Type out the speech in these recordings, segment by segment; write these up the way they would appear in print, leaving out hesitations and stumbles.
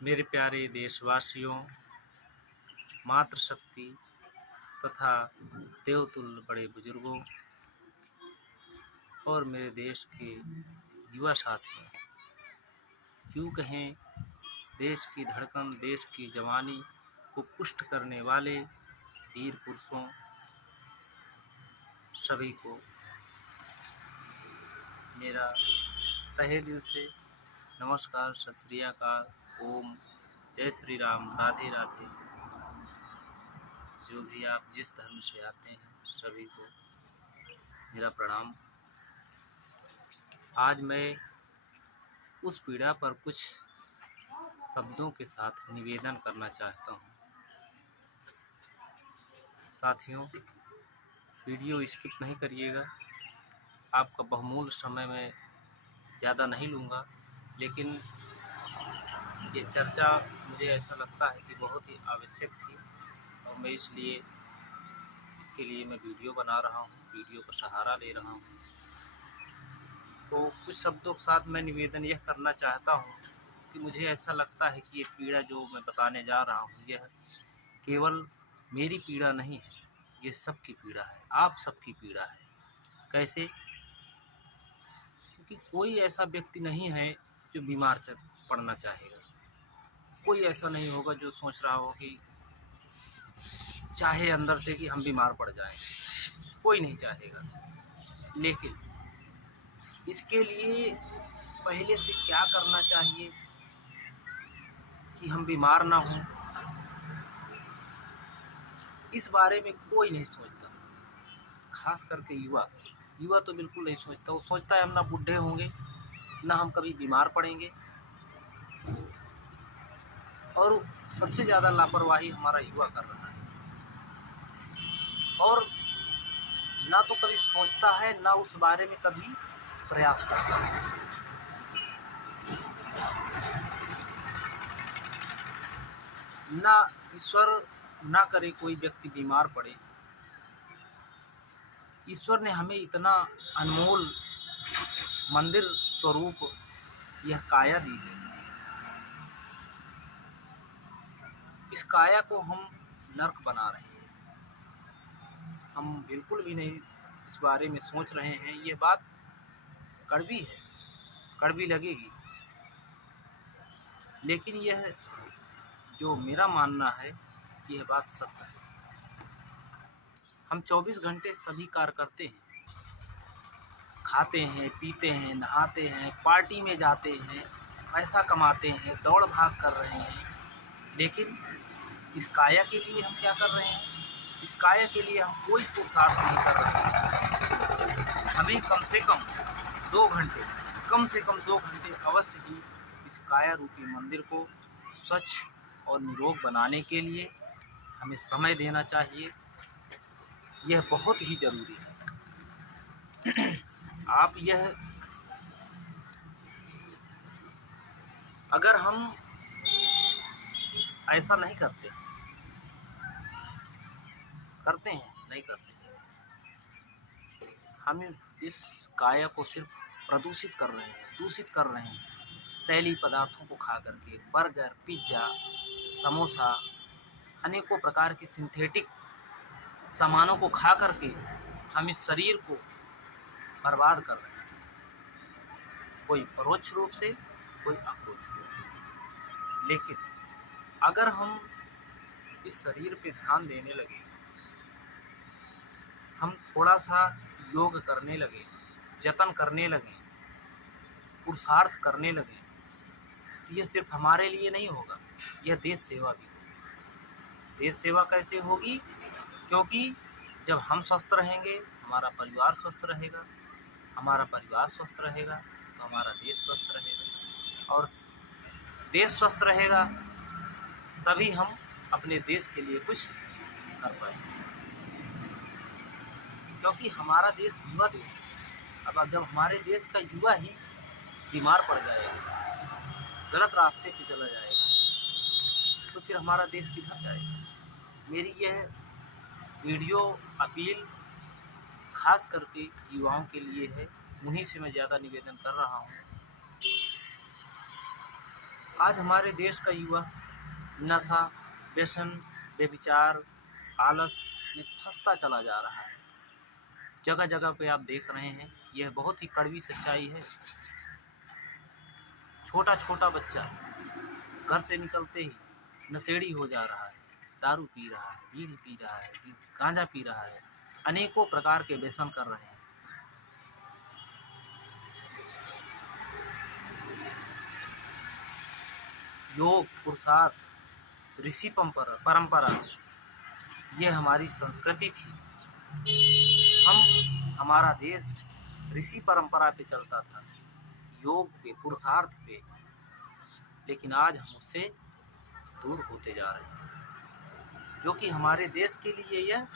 मेरे प्यारे देशवासियों, मातृशक्ति तथा देवतुल्य बड़े बुजुर्गों और मेरे देश के युवा साथियों, यूँ कहें देश की धड़कन, देश की जवानी को पुष्ट करने वाले वीर पुरुषों सभी को मेरा तहे दिल से नमस्कार, सत श्री अकाल, ओम, जय श्री राम, राधे राधे। जो भी आप जिस धर्म से आते हैं सभी को मेरा प्रणाम। आज मैं उस पीड़ा पर कुछ शब्दों के साथ निवेदन करना चाहता हूँ। साथियों, वीडियो स्किप नहीं करिएगा। आपका बहुमूल्य समय मैं ज़्यादा नहीं लूँगा, लेकिन ये चर्चा मुझे ऐसा लगता है कि बहुत ही आवश्यक थी और मैं इसके लिए मैं वीडियो बना रहा हूँ, वीडियो का सहारा ले रहा हूँ। तो कुछ शब्दों के साथ मैं निवेदन यह करना चाहता हूँ कि मुझे ऐसा लगता है कि ये पीड़ा जो मैं बताने जा रहा हूँ यह केवल मेरी पीड़ा नहीं है, ये सबकी पीड़ा है, आप सबकी पीड़ा है। कैसे? क्योंकि कोई ऐसा व्यक्ति नहीं है जो बीमार पड़ना चाहेगा। कोई ऐसा नहीं होगा जो सोच रहा हो कि चाहे अंदर से कि हम बीमार पड़ जाएं, कोई नहीं चाहेगा। लेकिन इसके लिए पहले से क्या करना चाहिए कि हम बीमार ना हों, इस बारे में कोई नहीं सोचता। खास करके युवा तो बिल्कुल नहीं सोचता। वो सोचता है हम ना बूढ़े होंगे, ना हम कभी बीमार पड़ेंगे। और सबसे ज़्यादा लापरवाही हमारा युवा कर रहा है और ना तो कभी सोचता है, ना उस बारे में कभी प्रयास करता है। ना ईश्वर ना करे कोई व्यक्ति बीमार पड़े। ईश्वर ने हमें इतना अनमोल मंदिर स्वरूप यह काया दी है। इस काया को हम नर्क बना रहे हैं। हम बिल्कुल भी नहीं इस बारे में सोच रहे हैं। ये बात कड़वी है, कड़वी लगेगी, लेकिन यह जो मेरा मानना है यह बात सत्य है। हम 24 घंटे सभी कार्य करते हैं, खाते हैं, पीते हैं, नहाते हैं, पार्टी में जाते हैं, पैसा कमाते हैं, दौड़ भाग कर रहे हैं, लेकिन इस काया के लिए हम क्या कर रहे हैं? इस काया के लिए हम कोई पुरुषार्थ नहीं कर रहे हैं। हमें कम से कम 2 घंटे अवश्य ही इस काया रूपी मंदिर को स्वच्छ और निरोग बनाने के लिए हमें समय देना चाहिए। यह बहुत ही जरूरी है। आप यह अगर हम ऐसा नहीं करते हैं, नहीं करते, हम इस काया को सिर्फ प्रदूषित कर रहे हैं, दूषित कर रहे हैं। तैलीय पदार्थों को खा करके, बर्गर, पिज्ज़ा, समोसा, अनेकों प्रकार के सिंथेटिक सामानों को खा करके हम इस शरीर को बर्बाद कर रहे हैं, कोई परोक्ष रूप से, कोई अप्रोक्ष रूप से। लेकिन अगर हम इस शरीर पे ध्यान देने लगे, हम थोड़ा सा योग करने लगे, जतन करने लगे, पुरुषार्थ करने लगे, तो यह सिर्फ हमारे लिए नहीं होगा, यह देश सेवा भी होगी। देश सेवा कैसे होगी? क्योंकि जब हम स्वस्थ रहेंगे, हमारा परिवार स्वस्थ रहेगा, हमारा परिवार स्वस्थ रहेगा तो हमारा देश स्वस्थ रहेगा, और देश स्वस्थ रहेगा तभी हम अपने देश के लिए कुछ कर पाएंगे। क्योंकि हमारा देश युवा देश है। अब जब हमारे देश का युवा ही बीमार पड़ जाएगा, गलत रास्ते पे चला जाएगा, तो फिर हमारा देश किधर जाएगा? मेरी यह वीडियो अपील खास करके युवाओं के लिए है। उन्हीं से मैं ज़्यादा निवेदन कर रहा हूँ आज हमारे देश का युवा नशा, व्यसन, व्यभिचार, आलस में फंसता चला जा रहा है। जगह जगह पे आप देख रहे हैं, यह बहुत ही कड़वी सच्चाई है। छोटा छोटा बच्चा घर से निकलते ही नशेड़ी हो जा रहा है, दारू पी रहा है, बीड़ी पी रहा है, गांजा पी रहा है, अनेकों प्रकार के व्यसन कर रहे हैं। योग, पुरुषार्थ, ऋषि परंपरा ये हमारी संस्कृति थी। हमारा देश ऋषि परंपरा पे चलता था, योग पे, पुरुषार्थ पे, लेकिन आज हम उससे दूर होते जा रहे हैं, जो कि हमारे देश के लिए यह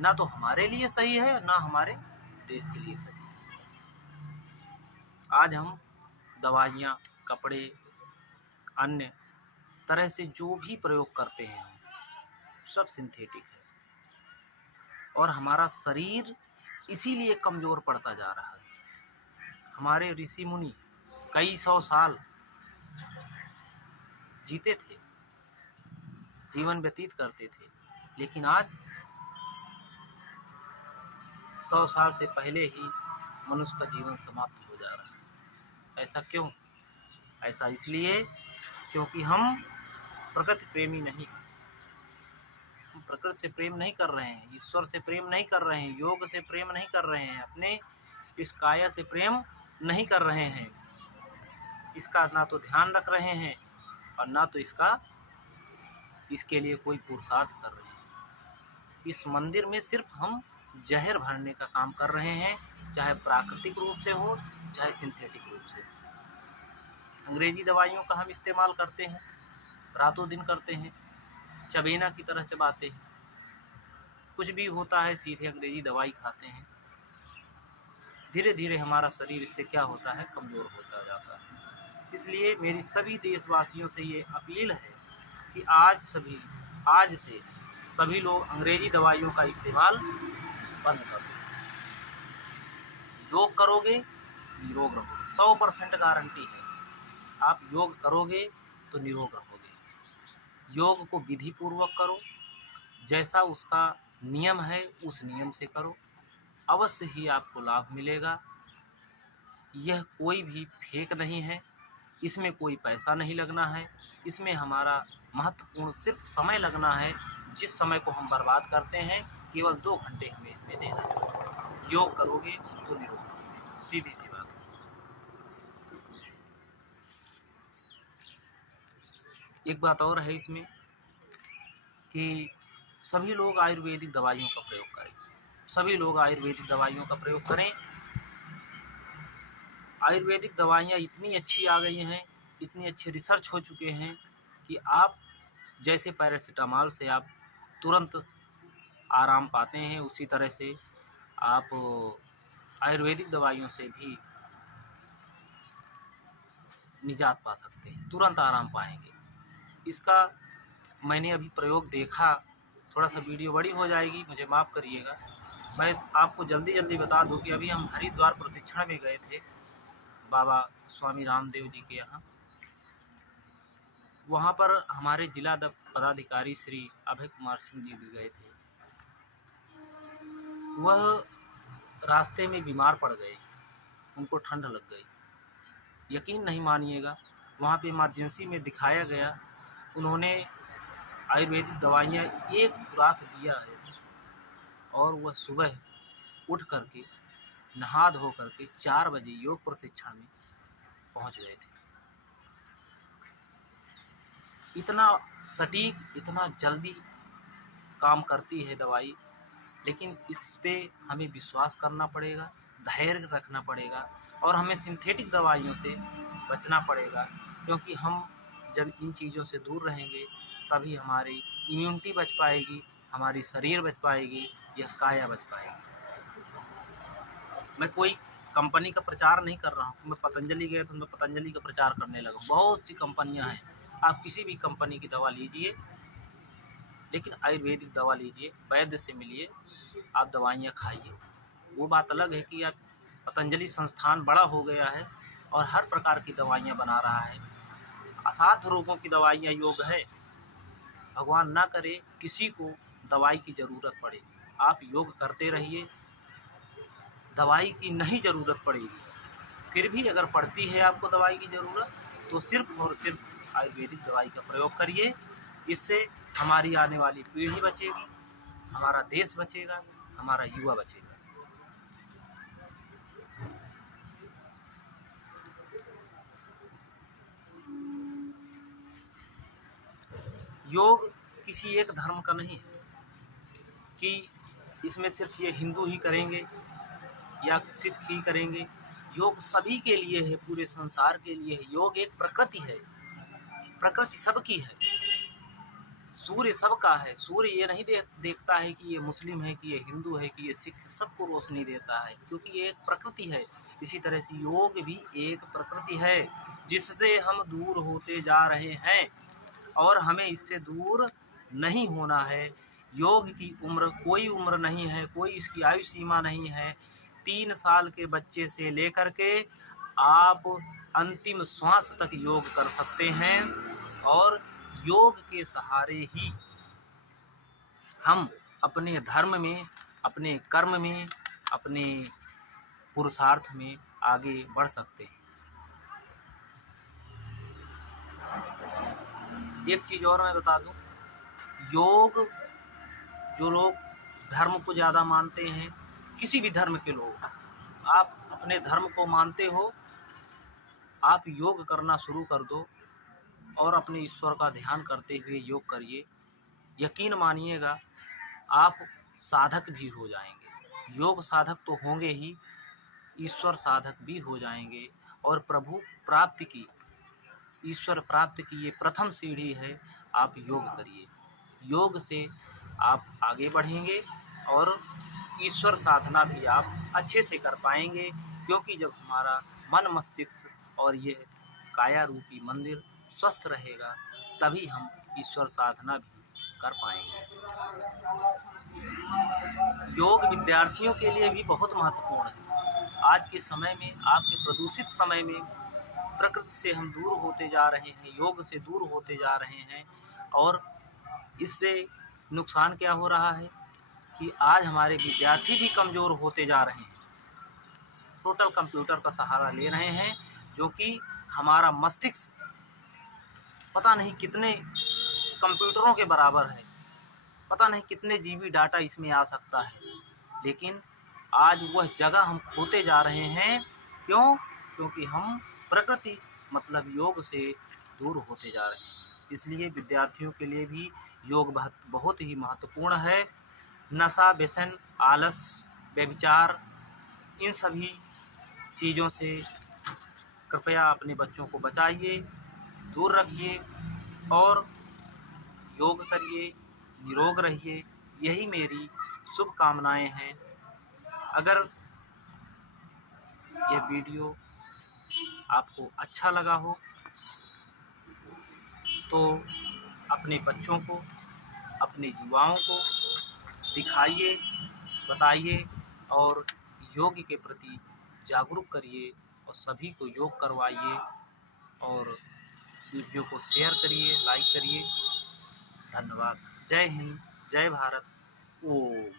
ना तो हमारे लिए सही है, ना हमारे देश के लिए सही है। आज हम दवाइयाँ, कपड़े, अन्य तरह से जो भी प्रयोग करते हैं, हम सब सिंथेटिक है, और हमारा शरीर इसीलिए कमज़ोर पड़ता जा रहा है। हमारे ऋषि मुनि कई सौ साल जीते थे, जीवन व्यतीत करते थे, लेकिन आज 100 साल से पहले ही मनुष्य का जीवन समाप्त हो जा रहा है। ऐसा क्यों? ऐसा इसलिए क्योंकि हम प्रकृति प्रेमी नहीं, हम प्रकृति से प्रेम नहीं कर रहे हैं, ईश्वर से प्रेम नहीं कर रहे हैं, योग से प्रेम नहीं कर रहे हैं, अपने इस काया से प्रेम नहीं कर रहे हैं। इसका ना तो ध्यान रख रहे हैं और ना तो इसके लिए कोई पुरुषार्थ कर रहे हैं। इस मंदिर में सिर्फ हम जहर भरने का काम कर रहे हैं, चाहे प्राकृतिक रूप से हो, चाहे सिंथेटिक रूप से। अंग्रेजी दवाइयों का हम इस्तेमाल करते हैं, रातों दिन करते हैं, चबेना की तरह चबाते हैं। कुछ भी होता है सीधे अंग्रेजी दवाई खाते हैं। धीरे धीरे हमारा शरीर इससे क्या होता है, कमज़ोर होता जाता है। इसलिए मेरी सभी देशवासियों से ये अपील है कि आज से सभी लोग अंग्रेजी दवाइयों का इस्तेमाल बंद कर दो। योग करोगे, निरोग रहोगे, 100% गारंटी है। आप योग करोगे तो निरोग रहोगे। योग को विधि पूर्वक करो, जैसा उसका नियम है उस नियम से करो, अवश्य ही आपको लाभ मिलेगा। यह कोई भी फेक नहीं है, इसमें कोई पैसा नहीं लगना है, इसमें हमारा महत्वपूर्ण सिर्फ समय लगना है। जिस समय को हम बर्बाद करते हैं, केवल 2 घंटे हमें इसमें देना है। योग करोगे तो निरोग रहोगे, सीधी सी बात है। एक बात और है इसमें कि सभी लोग आयुर्वेदिक दवाइयों का प्रयोग करें, सभी लोग आयुर्वेदिक दवाइयों का प्रयोग करें। आयुर्वेदिक दवाइयाँ इतनी अच्छी आ गई हैं, इतनी अच्छी रिसर्च हो चुके हैं कि आप जैसे पैरासीटामॉल से आप तुरंत आराम पाते हैं, उसी तरह से आप आयुर्वेदिक दवाइयों से भी निजात पा सकते हैं, तुरंत आराम पाएंगे। इसका मैंने अभी प्रयोग देखा, थोड़ा सा वीडियो बड़ी हो जाएगी, मुझे माफ़ करिएगा। मैं आपको जल्दी बता दूं कि अभी हम हरिद्वार प्रशिक्षण में गए थे, बाबा स्वामी रामदेव जी के यहाँ। वहाँ पर हमारे जिला पदाधिकारी श्री अभय कुमार सिंह जी भी गए थे। वह रास्ते में बीमार पड़ गए, उनको ठंड लग गई। यकीन नहीं मानिएगा, वहाँ पे इमरजेंसी में दिखाया गया, उन्होंने आयुर्वेदिक दवाइयाँ एक खुराक दिया है, और वह सुबह उठ करके नहा धो करके 4 बजे योग प्रशिक्षण में पहुँच गए थे। इतना सटीक, इतना जल्दी काम करती है दवाई, लेकिन इस पे हमें विश्वास करना पड़ेगा, धैर्य रखना पड़ेगा, और हमें सिंथेटिक दवाइयों से बचना पड़ेगा। क्योंकि हम जब इन चीज़ों से दूर रहेंगे तभी हमारी इम्यूनिटी बच पाएगी, हमारी शरीर बच पाएगी, यह काया बच पाएगी। मैं कोई कंपनी का प्रचार नहीं कर रहा हूँ। मैं पतंजलि गया तो मैं पतंजलि का प्रचार करने लगा। बहुत सी कंपनियाँ हैं, आप किसी भी कंपनी की दवा लीजिए, लेकिन आयुर्वेदिक दवा लीजिए, वैद्य से मिलिए, आप दवाइयाँ खाइए। वो बात अलग है कि आप पतंजलि संस्थान बड़ा हो गया है और हर प्रकार की दवाइयाँ बना रहा है, असाध्य रोगों की दवाइयाँ योग है। भगवान ना करे किसी को दवाई की ज़रूरत पड़े, आप योग करते रहिए, दवाई की नहीं ज़रूरत पड़ेगी। फिर भी अगर पड़ती है आपको दवाई की ज़रूरत, तो सिर्फ और सिर्फ आयुर्वेदिक दवाई का प्रयोग करिए। इससे हमारी आने वाली पीढ़ी बचेगी, हमारा देश बचेगा, हमारा युवा बचेगा। योग किसी एक धर्म का नहीं है कि इसमें सिर्फ ये हिंदू ही करेंगे या सिख ही करेंगे। योग सभी के लिए है, पूरे संसार के लिए है। योग एक प्रकृति है, प्रकृति सबकी है, सूर्य सबका है। सूर्य ये नहीं देखता है कि ये मुस्लिम है, कि ये हिंदू है, कि ये सिख है, सबको रोशनी देता है, क्योंकि ये एक प्रकृति है। इसी तरह से योग भी एक प्रकृति है जिससे हम दूर होते जा रहे हैं और हमें इससे दूर नहीं होना है। योग की कोई उम्र नहीं है, कोई इसकी आयु सीमा नहीं है। 3 साल के बच्चे से लेकर के आप अंतिम श्वास तक योग कर सकते हैं और योग के सहारे ही हम अपने धर्म में, अपने कर्म में, अपने पुरुषार्थ में आगे बढ़ सकते हैं। एक चीज़ और मैं बता दूं, योग जो लोग धर्म को ज़्यादा मानते हैं, किसी भी धर्म के लोग, आप अपने धर्म को मानते हो, आप योग करना शुरू कर दो और अपने ईश्वर का ध्यान करते हुए योग करिए। यकीन मानिएगा आप साधक भी हो जाएंगे। योग साधक तो होंगे ही, ईश्वर साधक भी हो जाएंगे और प्रभु प्राप्ति की, ईश्वर प्राप्ति की ये प्रथम सीढ़ी है। आप योग करिए, योग से आप आगे बढ़ेंगे और ईश्वर साधना भी आप अच्छे से कर पाएंगे, क्योंकि जब हमारा मन, मस्तिष्क और ये काया रूपी मंदिर स्वस्थ रहेगा तभी हम ईश्वर साधना भी कर पाएंगे। योग विद्यार्थियों के लिए भी बहुत महत्वपूर्ण है। आज के समय में, आज के प्रदूषित समय में प्रकृति से हम दूर होते जा रहे हैं, योग से दूर होते जा रहे हैं और इससे नुकसान क्या हो रहा है कि आज हमारे विद्यार्थी भी कमज़ोर होते जा रहे हैं। टोटल कंप्यूटर का सहारा ले रहे हैं, जो कि हमारा मस्तिष्क पता नहीं कितने कंप्यूटरों के बराबर है, पता नहीं कितने जीबी डाटा इसमें आ सकता है, लेकिन आज वह जगह हम खोते जा रहे हैं। क्यों? क्योंकि हम प्रकृति मतलब योग से दूर होते जा रहे हैं। इसलिए विद्यार्थियों के लिए भी योग बहुत ही महत्वपूर्ण है। नशा, व्यसन, आलस, व्यभिचार, इन सभी चीज़ों से कृपया अपने बच्चों को बचाइए, दूर रखिए और योग करिए, निरोग रहिए। यही मेरी शुभकामनाएं हैं। अगर यह वीडियो आपको अच्छा लगा हो तो अपने बच्चों को, अपने युवाओं को दिखाइए, बताइए और योग के प्रति जागरूक करिए और सभी को योग करवाइए और वीडियो को शेयर करिए, लाइक करिए। धन्यवाद। जय हिंद, जय भारत। ओम।